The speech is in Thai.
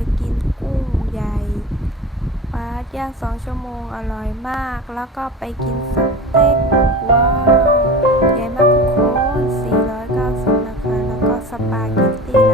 ไปกินกุ้งใหญ่ปลาย่างสองชั่วโมงอร่อยมาก แล้วก็ไปกินสเต็กว้าวใหญ่มากทุกคน490ราคะแล้วก็สปาเกตตี้